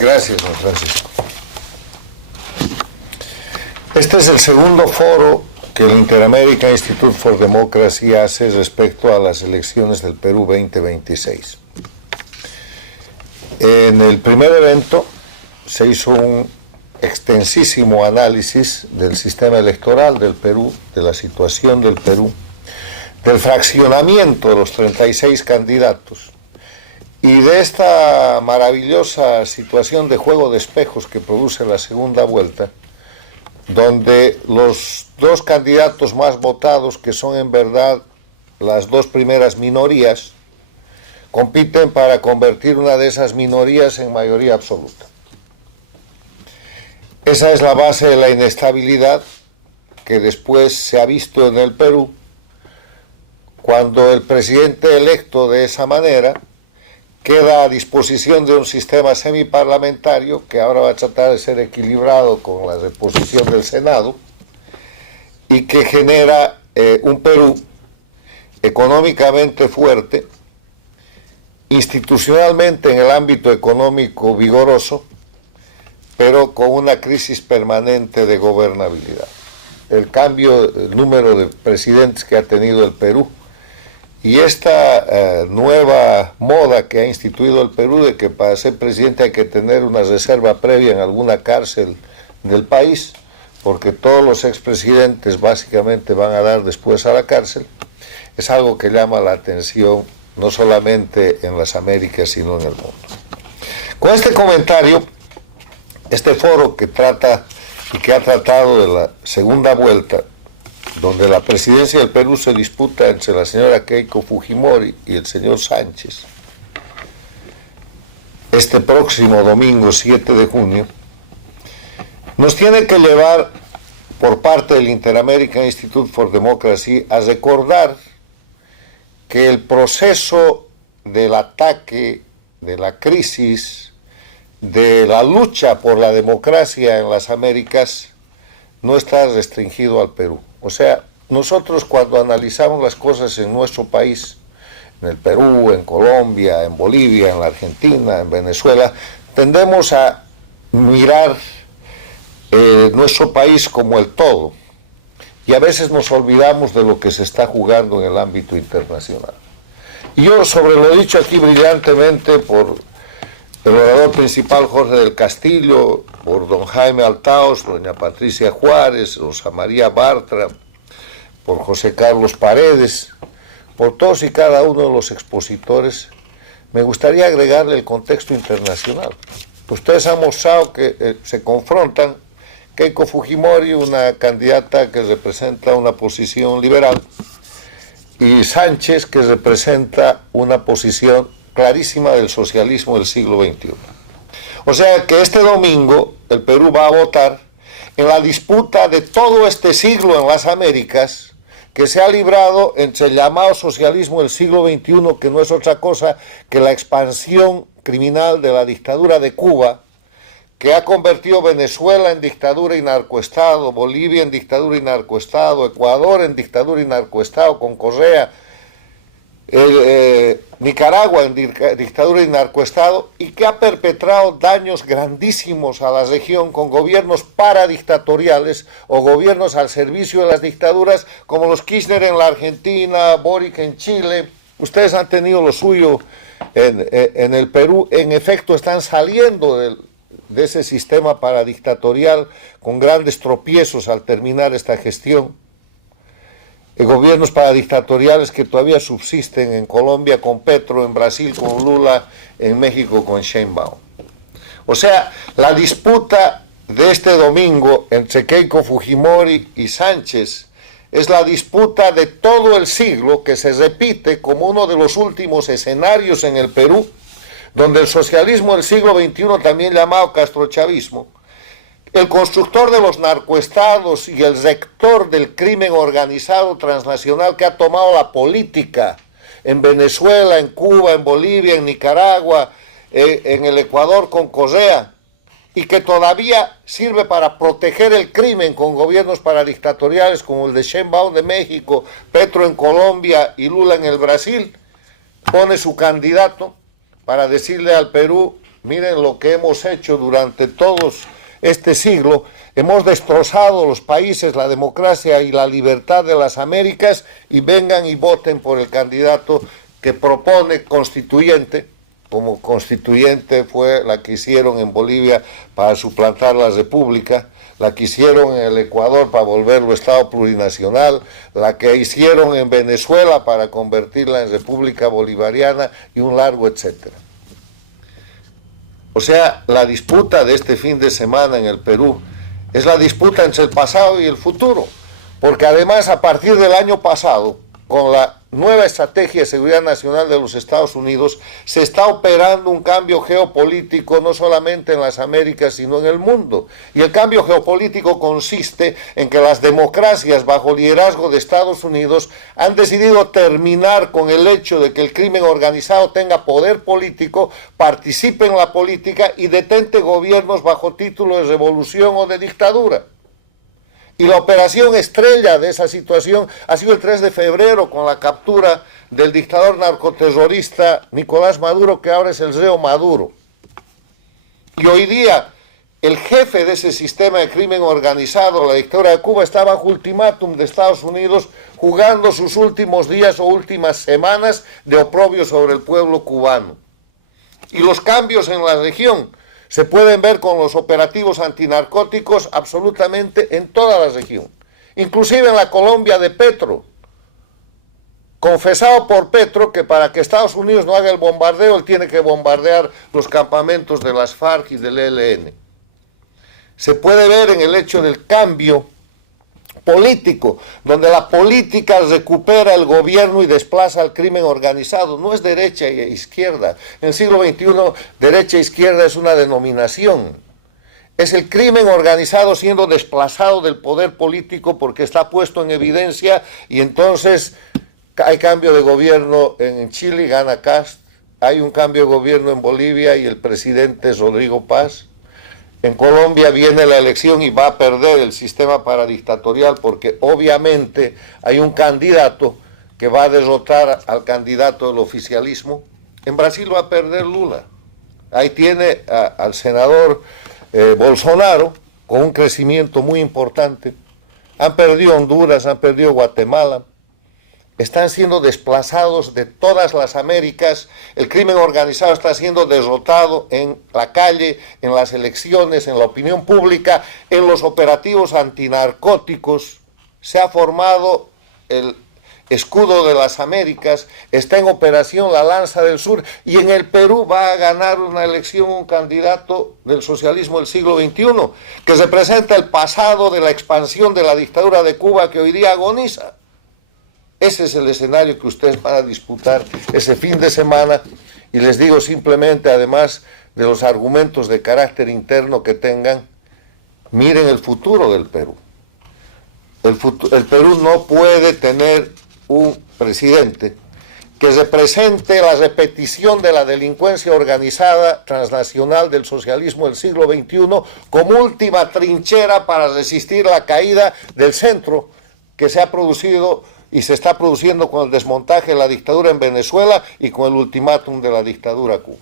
Gracias, don Francisco. Este es el segundo foro que el Inter-American Institute for Democracy hace respecto a las elecciones del Perú 2026. En el primer evento se hizo un extensísimo análisis del sistema electoral del Perú, de la situación del Perú, del fraccionamiento de los 36 candidatos y de esta maravillosa situación de juego de espejos que produce la segunda vuelta, donde los dos candidatos más votados, que son en verdad las dos primeras minorías, compiten para convertir una de esas minorías en mayoría absoluta. Esa es la base de la inestabilidad que después se ha visto en el Perú, cuando el presidente electo de esa manera queda a disposición de un sistema semiparlamentario que ahora va a tratar de ser equilibrado con la reposición del Senado y que genera un Perú económicamente fuerte, institucionalmente en el ámbito económico vigoroso, pero con una crisis permanente de gobernabilidad. El número de presidentes que ha tenido el Perú y esta nueva moda que ha instituido el Perú de que para ser presidente hay que tener una reserva previa en alguna cárcel del país, porque todos los expresidentes básicamente van a dar después a la cárcel, es algo que llama la atención no solamente en las Américas, sino en el mundo. Con este comentario, este foro que trata y que ha tratado de la segunda vuelta, donde la presidencia del Perú se disputa entre la señora Keiko Fujimori y el señor Sánchez, este próximo domingo 7 de junio, nos tiene que llevar por parte del Inter-American Institute for Democracy a recordar que el proceso del ataque, de la crisis, de la lucha por la democracia en las Américas no está restringido al Perú. O sea, nosotros cuando analizamos las cosas en nuestro país, en el Perú, en Colombia, en Bolivia, en la Argentina, en Venezuela, tendemos a mirar nuestro país como el todo y a veces nos olvidamos de lo que se está jugando en el ámbito internacional. Y yo, sobre lo dicho aquí brillantemente por el orador principal Jorge del Castillo, por don Jaime Altaos, doña Patricia Juárez, Rosa María Bartra, por José Carlos Paredes, por todos y cada uno de los expositores, me gustaría agregarle el contexto internacional. Ustedes han mostrado que se confrontan Keiko Fujimori, una candidata que representa una posición liberal, y Sánchez, que representa una posición clarísima del socialismo del siglo XXI. O sea que este domingo el Perú va a votar en la disputa de todo este siglo en las Américas que se ha librado entre el llamado socialismo del siglo XXI, que no es otra cosa que la expansión criminal de la dictadura de Cuba, que ha convertido Venezuela en dictadura y narcoestado, Bolivia en dictadura y narcoestado, Ecuador en dictadura y narcoestado con Correa, Nicaragua en dictadura y narcoestado, y que ha perpetrado daños grandísimos a la región con gobiernos paradictatoriales o gobiernos al servicio de las dictaduras, como los Kirchner en la Argentina, Boric en Chile. Ustedes han tenido lo suyo en el Perú. En efecto, están saliendo de ese sistema paradictatorial con grandes tropiezos al terminar esta gestión. Gobiernos paradictatoriales que todavía subsisten en Colombia con Petro, en Brasil con Lula, en México con Sheinbaum. O sea, la disputa de este domingo entre Keiko Fujimori y Sánchez es la disputa de todo el siglo, que se repite como uno de los últimos escenarios en el Perú, donde el socialismo del siglo XXI, también llamado castrochavismo, el constructor de los narcoestados y el rector del crimen organizado transnacional que ha tomado la política en Venezuela, en Cuba, en Bolivia, en Nicaragua, en el Ecuador con Correa, y que todavía sirve para proteger el crimen con gobiernos paradictatoriales como el de Sheinbaum de México, Petro en Colombia y Lula en el Brasil, pone su candidato para decirle al Perú: miren lo que hemos hecho durante todos este siglo, hemos destrozado los países, la democracia y la libertad de las Américas, y vengan y voten por el candidato que propone constituyente, como constituyente fue la que hicieron en Bolivia para suplantar la república, la que hicieron en el Ecuador para volverlo Estado plurinacional, la que hicieron en Venezuela para convertirla en República Bolivariana, y un largo etcétera. O sea, la disputa de este fin de semana en el Perú es la disputa entre el pasado y el futuro, porque además a partir del año pasado, con la nueva estrategia de seguridad nacional de los Estados Unidos, se está operando un cambio geopolítico no solamente en las Américas, sino en el mundo. Y el cambio geopolítico consiste en que las democracias bajo liderazgo de Estados Unidos han decidido terminar con el hecho de que el crimen organizado tenga poder político, participe en la política y detente gobiernos bajo título de revolución o de dictadura. Y la operación estrella de esa situación ha sido el 3 de febrero con la captura del dictador narcoterrorista Nicolás Maduro, que ahora es el reo Maduro. Y hoy día el jefe de ese sistema de crimen organizado, la dictadura de Cuba, está bajo ultimátum de Estados Unidos, jugando sus últimos días o últimas semanas de oprobio sobre el pueblo cubano. Y los cambios en la región se pueden ver con los operativos antinarcóticos absolutamente en toda la región, inclusive en la Colombia de Petro, confesado por Petro que para que Estados Unidos no haga el bombardeo, él tiene que bombardear los campamentos de las FARC y del ELN. Se puede ver en el hecho del cambio político, donde la política recupera el gobierno y desplaza al crimen organizado. No es derecha e izquierda. En el siglo XXI, derecha e izquierda es una denominación. Es el crimen organizado siendo desplazado del poder político porque está puesto en evidencia, y entonces hay cambio de gobierno en Chile, gana Kast, hay un cambio de gobierno en Bolivia y el presidente es Rodrigo Paz. En Colombia viene la elección y va a perder el sistema paradictatorial porque obviamente hay un candidato que va a derrotar al candidato del oficialismo. En Brasil va a perder Lula. Ahí tiene al senador Bolsonaro con un crecimiento muy importante. Han perdido Honduras, han perdido Guatemala. Están siendo desplazados de todas las Américas, el crimen organizado está siendo derrotado en la calle, en las elecciones, en la opinión pública, en los operativos antinarcóticos. Se ha formado el escudo de las Américas, está en operación la Lanza del Sur, y en el Perú va a ganar una elección un candidato del socialismo del siglo XXI, que representa el pasado de la expansión de la dictadura de Cuba que hoy día agoniza. Ese es el escenario que ustedes van a disputar ese fin de semana, y les digo simplemente, además de los argumentos de carácter interno que tengan, miren el futuro del Perú. El Perú no puede tener un presidente que represente la repetición de la delincuencia organizada transnacional del socialismo del siglo XXI como última trinchera para resistir la caída del centro que se ha producido y se está produciendo con el desmontaje de la dictadura en Venezuela y con el ultimátum de la dictadura a Cuba.